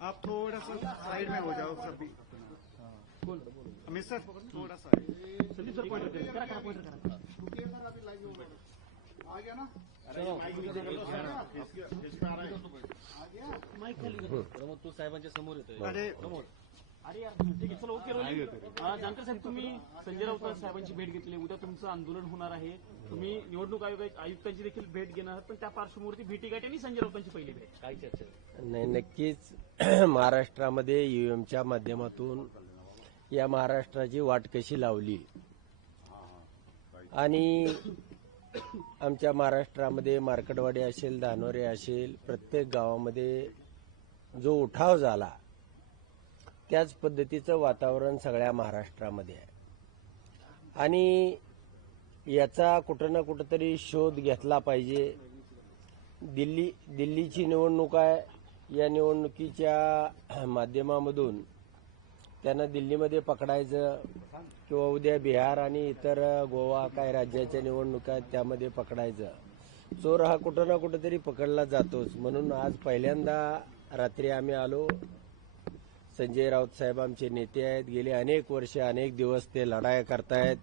आप थोड़ा सा साइड में हो जाओ सभी। अमित सर थोड़ा सा संदीप सर पॉइंटर करा आ गया ना। माइक खाली प्रमोद तू साहेबांच्या समोर येतोय। अरे प्रमोद अरे यार ठीक आहे चला ओके रोलिंग। जानकर साहेब तुम्ही संजय राऊत साहेबांची भेट घेतली, उद्या तुमचं आंदोलन होणार आहे, तुम्ही निवडणूक आयुक्तांची देखील भेट घेणार आहात, पण त्या पार्श्वभूमीवरती भेटीगाठी आणि संजय राऊतांची पहिली भेट काय चर्चा? नाही नक्कीच महाराष्ट्रामध्ये ईव्हीएमच्या माध्यमातून या महाराष्ट्राची वाट कशी लावली आणि आमच्या महाराष्ट्रामध्ये मार्कडवाडी असेल, धानोरे असेल, प्रत्येक गावामध्ये जो उठाव झाला त्याच पद्धतीचं वातावरण सगळ्या महाराष्ट्रामध्ये आहे आणि याचा कुठं ना कुठंतरी शोध घेतला पाहिजे। दिल्लीची निवडणूक आहे, या निवडणुकीच्या माध्यमामधून त्यांना दिल्लीमध्ये पकडायचं किंवा उद्या बिहार आणि इतर गोवा काय राज्याच्या निवडणुका आहेत त्यामध्ये पकडायचं। चोर हा कुठं ना कुठंतरी पकडला जातोच, म्हणून आज पहिल्यांदा रात्री आम्ही आलो। संजय राऊत साहेब आमचे नेते आहेत, गेले अनेक वर्ष अनेक दिवस ते लढाया करतायत,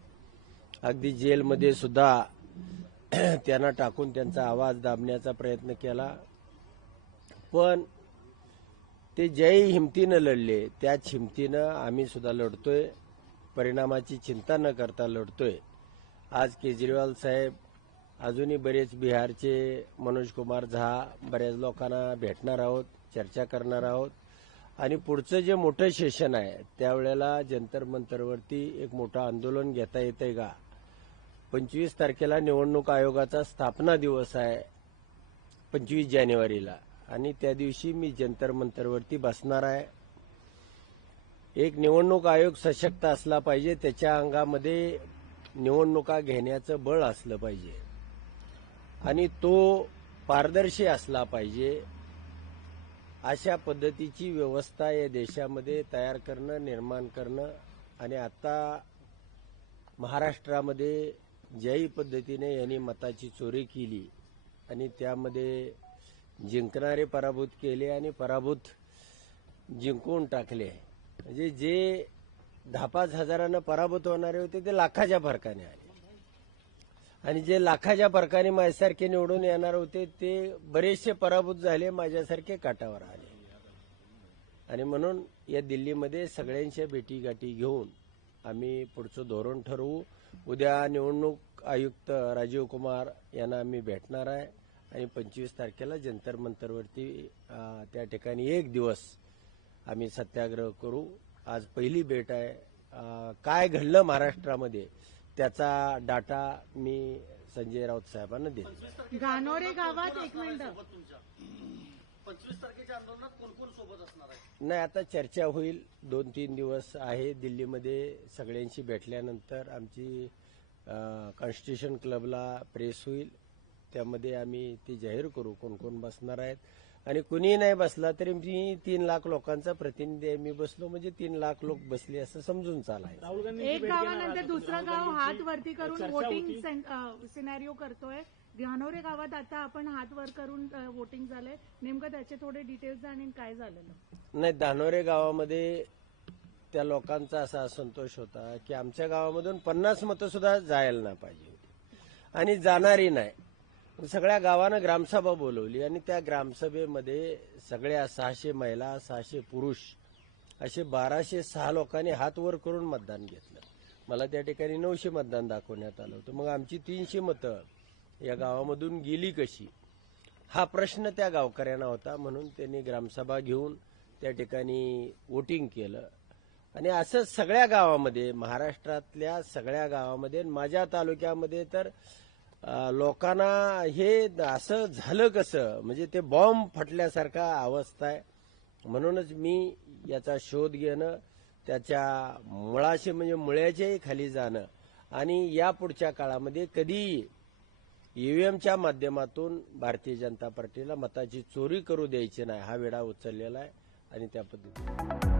अगदी जेलमध्ये सुद्धा त्यांना टाकून त्यांचा आवाज दाबण्याचा प्रयत्न केला, पण ते ज्याही हिमतीनं लढले त्याच हिमतीनं आम्ही सुद्धा लढतोय, परिणामाची चिंता न करता लढतोय। आज केजरीवाल साहेब अजूनही बरेच बिहारचे मनोज कुमार झा बऱ्याच लोकांना भेटणार आहोत, चर्चा करणार आहोत आणि पुढचं जे मोठं सेशन आहे त्यावेळेला जंतर मंतरवरती एक मोठं आंदोलन घेता येतंय का? 25 तारखेला निवडणूक आयोगाचा स्थापना दिवस आहे 25 जानेवारीला आणि त्या दिवशी मी जंतर मंतरवरती बसणार आहे। एक निवडणूक आयोग सशक्त असला पाहिजे, त्याच्या अंगामध्ये निवडणुका घेण्याचं बळ असलं पाहिजे आणि तो पारदर्शी असला पाहिजे। अशा पद्धतीची व्यवस्था या देशामध्ये तयार करणं, निर्माण करणं आणि आता महाराष्ट्रामध्ये ज्याही पद्धतीने यांनी मताची चोरी केली आणि त्यामध्ये जिंकणारे पराभूत केले आणि पराभूत जिंकून टाकले, म्हणजे जे 10-5 हजारानं पराभूत होणारे होते ते लाखाच्या फरकाने आले आणि जे लाखाच्या फरकाने माझ्यासारखे निवडून येणार होते ते बरेचसे पराभूत झाले, माझ्यासारखे काटावर आले आणि म्हणून या दिल्लीमध्ये सगळ्यांच्या भेटीगाठी घेऊन आम्ही पुढचं धोरण ठरवू। उद्या निवडणूक आयुक्त राजीव कुमार यांना आम्ही भेटणार आहे आणि 25 तारखेला जंतर मंतरवरती त्या ठिकाणी एक दिवस आम्ही सत्याग्रह करू। आज पहिली भेट आहे, काय घडलं महाराष्ट्रामध्ये त्याचा डाटा मी संजय राऊत साहेबांना देतो। धानोरे गावात 1 मिनिट 25 तारखेच्या आंदोलनात कोण कोण सोबत असणार आहे? नाही आता चर्चा होईल, 2-3 दिवस आहे दिल्लीमध्ये, सगळ्यांशी भेटल्यानंतर आमची कॉन्स्टिट्यूशन क्लबला प्रेस होईल, त्यामध्ये आम्ही ती जाहीर करू कोण कोण बसणार आहेत आणि कुणीही नाही बसला तरी मी 3 लाख लोकांचा प्रतिनिधी आहे, मी बसलो म्हणजे 3 लाख लोक बसले असं समजून चालायचं। एक गावानंतर दुसरं गाव हात वरती करून वोटिंग सिनॅरिओ करतोय, धानोरे गावात आता आपण हात वर करून वोटिंग झालंय, नेमकं त्याचे थोडे डिटेल्स जाणून काय झालेलं? नाही, धानोरे गावामध्ये त्या लोकांचा असा असंतोष होता की आमच्या गावामधून 50 मतं सुद्धा जायला नाही पाहिजे आणि जाणारी नाही, सगळ्या गावानं ग्रामसभा बोलवली आणि त्या ग्रामसभेमध्ये सगळ्या 600 महिला 600 पुरुष असे 1206 लोकांनी हात वर करून मतदान घेतलं। मला त्या ठिकाणी 900 मतदान दाखवण्यात आलं होतं, मग आमची 300 मतं या गावामधून गेली कशी हा प्रश्न त्या गावकऱ्यांना होता, म्हणून त्यांनी ग्रामसभा घेऊन त्या ठिकाणी वोटिंग केलं आणि असं सगळ्या गावामध्ये, महाराष्ट्रातल्या सगळ्या गावामध्ये, माझ्या तालुक्यामध्ये तर लोकांना हे असं झालं कसं, म्हणजे ते बॉम्ब फटल्यासारखा अवस्था आहे। म्हणूनच मी याचा शोध घेणं, त्याच्या मुळाशी म्हणजे मुळ्याच्याही खाली जाणं आणि यापुढच्या काळामध्ये कधी ईव्हीएमच्या माध्यमातून भारतीय जनता पार्टीला मताची चोरी करू द्यायची नाही हा वेढा उचललेला आहे आणि त्या पद्धतीने